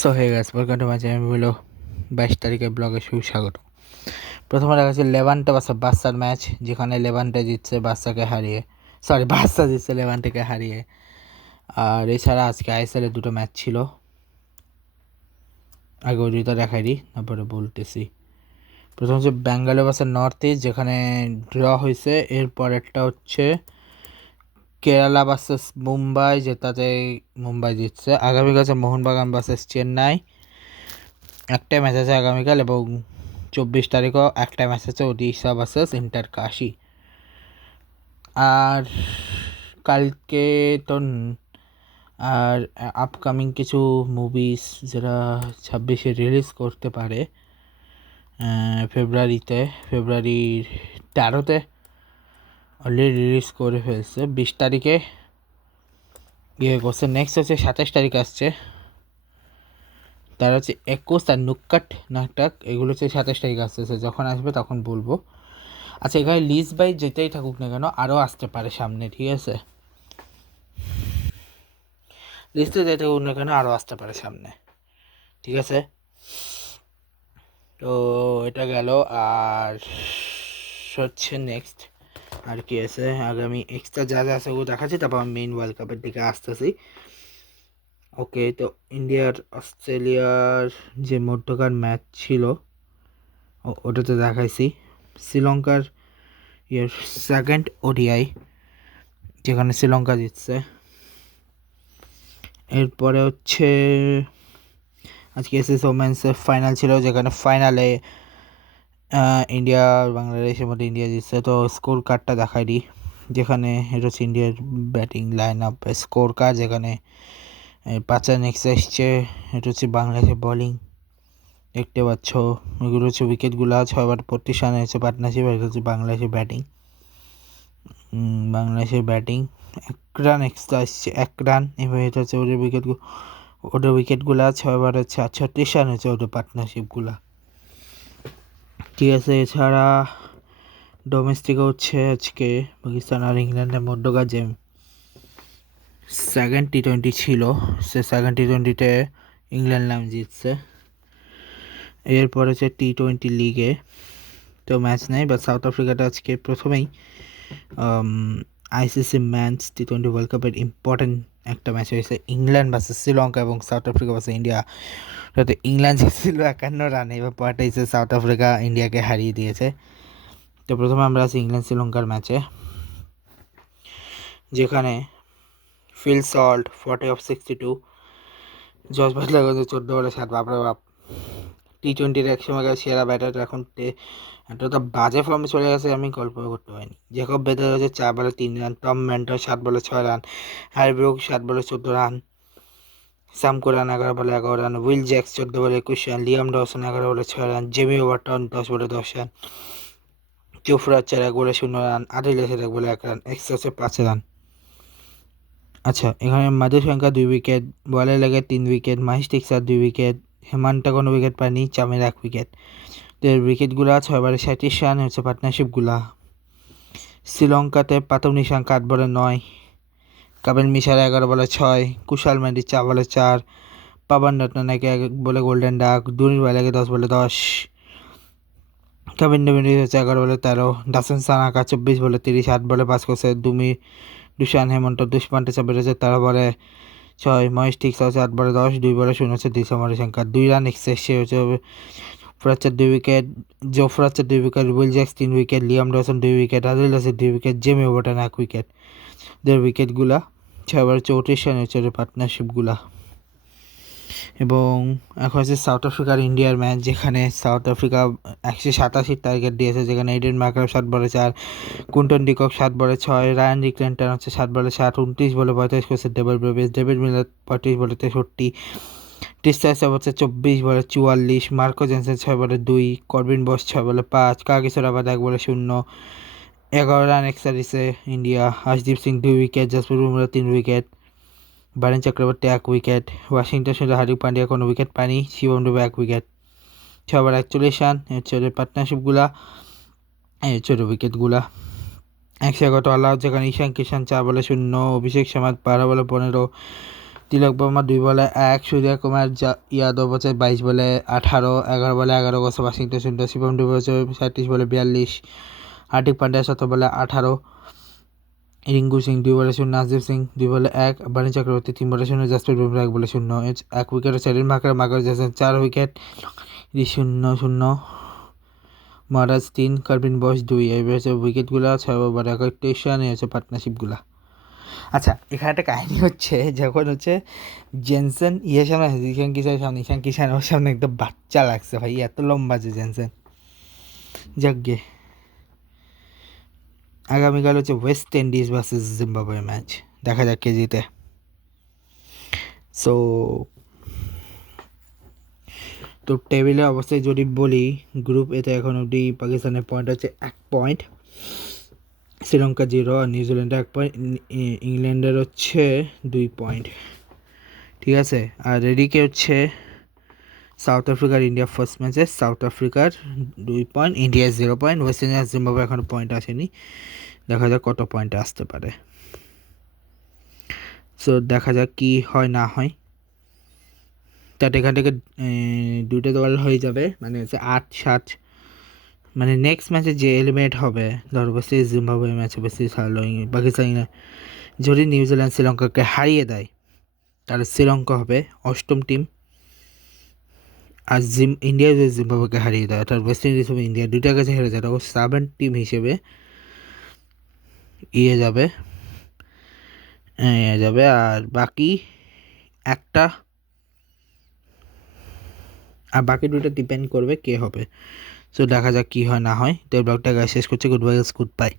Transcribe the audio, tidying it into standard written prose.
So hey guys, welcome to my channel. আমি হলো 22 তারিখের ব্লগে সুস্বাগত। প্রথমে দেখা যাচ্ছে লেভান্টে বাসা বার্সার ম্যাচ, যেখানে লেভান্টে জিতছে বার্সাকে হারিয়ে, বার্সা জিতছে লেভান্টেকে হারিয়ে। আর এছাড়া আজকে আইএসএল এর দুটো ম্যাচ ছিল, আগে ওই দুটো দেখাই দিই, তারপরে বলতেছি। প্রথম হচ্ছে ব্যাঙ্গালোর বাসের নর্থ ইস্ট, যেখানে ড্র হয়েছে। এরপর একটা হচ্ছে কেরালা ভার্সেস মুম্বাই, যেটাতে মুম্বাই জিতছে। আগামীকাল আছে মোহনবাগান ভার্সেস চেন্নাই, একটাই ম্যাচ আছে আগামীকাল। এবং 24 তারিখও একটা ম্যাচ আছে, ওডিশা ভার্সেস ইন্টার কাশি। আর কালকে তো আর আপকামিং কিছু মুভিস যেটা 26-এ রিলিজ করতে পারে, ফেব্রুয়ারির 13-তে অলরেডি রিলিজ করে ফেলছে। 20 তারিখে ইয়ে করছে। নেক্সট হচ্ছে 27 তারিখ আসছে, তার হচ্ছে 21 আর নুক্কাট নাটক, এগুলো হচ্ছে 27 তারিখ আসতেছে। যখন আসবে তখন বলবো। আচ্ছা, এখানে লিস্ট বাই যেটাই থাকুক না কেন, আরও আসতে পারে সামনে, ঠিক আছে? লিস্টে যেটা থাকুক না কেন, আরও আসতে পারে সামনে, ঠিক আছে? তো এটা গেল। আর হচ্ছে নেক্সট আর কি আছে আগামী এক্সট্রা যা যা আছে ওগুলো দেখাচ্ছি, তারপর আমি মেইন ওয়ার্ল্ড কাপের দিকে আসতেছি। ওকে, তো ইন্ডিয়ার অস্ট্রেলিয়ার যে মধ্যকার ম্যাচ ছিল ওটাতে দেখাইছি। শ্রীলঙ্কার সেকেন্ড ওডিআই, যেখানে শ্রীলঙ্কা জিতছে। এরপরে হচ্ছে আজকে এসএস ওমেন্সের ফাইনাল ছিল, যেখানে ফাইনালে ইন্ডিয়া বাংলাদেশের মধ্যে ইন্ডিয়া জিতছে। তো স্কোর কার্ডটা দেখাই দিই, যেখানে এটা হচ্ছে ইন্ডিয়ার batting line up score card, যেখানে 5 রান এসছে। এটা হচ্ছে বাংলাদেশের বোলিং, দেখতে পাচ্ছ। এগুলো হচ্ছে উইকেটগুলো, 6 বার 35 রান হয়েছে পার্টনারশিপ। এটা হচ্ছে বাংলাদেশের ব্যাটিং 1 রান এক্সট্রা আসছে, 1 রান। এবার এটা হচ্ছে ওদের উইকেটগুলা 6 বার হচ্ছে 38 রান হয়েছে ওদের পার্টনারশিপগুলা, ঠিক আছে? এছাড়া ডোমেস্টিকে হচ্ছে আজকে পাকিস্তান আর ইংল্যান্ডের মধ্যকার যে সেকেন্ড টি-20 ছিল, সে সেকেন্ড টি-20তে ইংল্যান্ড নাম জিতছে। এরপর হচ্ছে টি-20 লিগে তো ম্যাচ নেই, বা সাউথ আফ্রিকাটা আজকে প্রথমেই আইসিসি ম্যাচ টি-20 ওয়ার্ল্ড কাপের ইম্পর্টেন্ট একটা ম্যাচ হয়েছে, ইংল্যান্ড ভার্সেস শ্রীলঙ্কা এবং সাউথ আফ্রিকা ভার্সেস ইন্ডিয়া। যাতে ইংল্যান্ড জিতছিল 51 রানে, এবার পাঠাইছে সাউথ আফ্রিকা ইন্ডিয়াকে হারিয়ে দিয়েছে। তো প্রথমে আমরা আছি ইংল্যান্ড শ্রীলঙ্কার ম্যাচে, যেখানে Phil Salt 40 of 62, Jos Buttler 14 বলে 7। বাপরে বাপ, টি-20-র এক সময়কার সেরা ব্যাটার এখন এতটা বাজে ফর্মে চলে গেছে, আমি কল্পনা করতে পারিনি। জেকব বেদার হচ্ছে 4 বলে 3 রান, টম ম্যান্টন 7 বলে 6 রান, হ্যারি ব্রুক 7 বলে 14 রান, সাম কুরান 11 বলে 11 রান, উইল জ্যাক্স 14 বলে 21 রান, লিয়াম ডসন 11 বলে 6 রান, জেমি ওভারটন 10 বলে 10 রান, জোফরা আর্চার 1 বলে 0 রান, আদিল রাশিদ 1 বলে 1 রান, এক্সট্রাসে 5 রান। আচ্ছা, এখানে মাধুর সংখ্যা 2 উইকেট, বলে লেগে 3 উইকেট, মাহিশ টিক্সার 2 উইকেট, হেমান্তা কোনো উইকেট পায়নি, চামের 1 উইকেট। তো উইকেটগুলো 6 বলে 37 রান হচ্ছে পার্টনারশিপগুলা। শ্রীলঙ্কাতে পাতম নিশাঙ্ক 8 বলে 9, কাবিল মিশার 11 বলে 6, কুশাল মেন্ডি 4 বলে 4, পাবন রত্নানাকে 1 বলে গোল্ডেন ডাক, দুনির বেলাকে 10 বলে 10, কাবিন ডেভিড হচ্ছে 11 বলে 13, দাসেন সানাকা 24 বলে 30, 8 বলে 5 করছে দুশান হেমন্ত দুষ্পান্তে 4 হচ্ছে 13 বলে 6, মহেশ টিক্স হচ্ছে 8 বলে 10, 2 বলে 0 হচ্ছে দিশামারি সংখ্যা 2 রান এক্সেসে হচ্ছে ফ্রাচার 2 wicket, Jofra Archer 2 wicket, Will Jacks 3 wicket, Liam Dawson 2 wicket, Adil Rashid 2 wicket, Jamie Overton 1 wicket. উইকেটগুলা 6 বলে 34 রান হচ্ছে পার্টনারশিপগুলা। এবং এখন হচ্ছে সাউথ আফ্রিকার ইন্ডিয়ার ম্যাচ, যেখানে সাউথ আফ্রিকা 187 টার্গেট দিয়েছে, যেখানে এডেন মার্কার 7 বলে 4, কুন্টন ডিকক 7 বলে 6, রায়ান রিকল্যান্টন হচ্ছে 7 বলে 7, 29 বলে 35 করছে ডেভিড মিলার 35 বলে 63, টিস্টার হচ্ছে 24 বলে 44, মার্কো জেনসেন 6 বলে 2, করবিন বস 6 বলে 5, কাগিসোর আবাদ 1 বলে 0, 11 রান এক্সট্রা দিছে India. Arshdeep Singh 2 wicket, Jasprit Bumrah 3 wicket, Varun Chakravarthy 1 wicket, Washington Sundar Hardik Pandya কোনো উইকেট পায়নি, শিবম ডুবে 1 উইকেট। 6 বলে 41 রান হচ্ছে পার্টনারশিপগুলা, এই হচ্ছে উইকেটগুলা। 111 অল আউট, যেখানে ঈশান কিষান 4 বলে 0, অভিষেক শর্মা 12 বলে 15, তিলক বর্মা 2 বলে 1, সূর্য কুমার যাদব হচ্ছে 22 বলে 18, 11 বলে 11 করছে ওয়াশিংটন সুন্দর, শিবম দুবে হচ্ছে 37 বলে 42, হার্দিক পান্ডিয়া 17 বলে 18, রিঙ্কু সিং 2 বলে 0, নাজদীপ সিং 2 বলে 1, বাণী চক্রবর্তী 3 বলে 0, জাসপ্রীত বুমরা 1 বলে 0, 1 উইকেট হচ্ছে রিন মার্কার জেসন 4 উইকেট, 0-0, মহারাজ 3, কার্বিন বস 2। এইবার হচ্ছে উইকেটগুলো 6 ওভার 61 রানে হচ্ছে পার্টনারশিপগুলো। আচ্ছা, এখানে একটা কাহিনী হচ্ছে, যখন হচ্ছে জেনসেন সামনে ঈশান কিষানের সামনে, ঈশান কিষানের সামনে একদম বাচ্চা লাগছে ভাই, এত লম্বা যে জেনসেন। যাকগে, আগামীকাল হচ্ছে West Indies versus Zimbabwe match, দেখা যাক কে জিতে। সো তো টেবিলে অবস্থায় যদি বলি, গ্রুপ এতে এখন অবধি পাকিস্তানের পয়েন্ট হচ্ছে 1 পয়েন্ট, শ্রীলঙ্কা 0, আর নিউজিল্যান্ডের 1 পয়েন্ট, ইংল্যান্ডের হচ্ছে 2 পয়েন্ট, ঠিক আছে। আর এদিকে হচ্ছে সাউথ আফ্রিকার ইন্ডিয়া ফার্স্ট ম্যাচে সাউথ আফ্রিকার 2 point, India 0 point, West Indies Zimbabwe এখনও পয়েন্ট আসেনি, দেখা যাক কত পয়েন্টে আসতে পারে। সো দেখা যাক কি হয় না হয়। তার এখান থেকে 2টা দল হয়ে যাবে, মানে হচ্ছে 8-7, মানে নেক্সট ম্যাচে যে এলিমিনেট হবে, ধরো বেশি জিম্বাবুয়ে ম্যাচে বেশি পাকিস্তান, যদি নিউজিল্যান্ড শ্রীলঙ্কাকে হারিয়ে দেয় তাহলে শ্রীলঙ্কা হবে 8ম টিম, আর ইন্ডিয়া যদি জিম্বাবুয়েকে হারিয়ে দেয় অর্থাৎ ওয়েস্ট ইন্ডিজ হবে ইন্ডিয়া 2টার কাছে হেরে যায়, তখন 7 টিম হিসেবে যাবে, আর বাকি একটা, আর বাকি 2টা ডিপেন্ড করবে কে হবে। সো দেখা যাক কী হয় না হয়। তো ব্লগটা শেষ করছে, গুড বাই।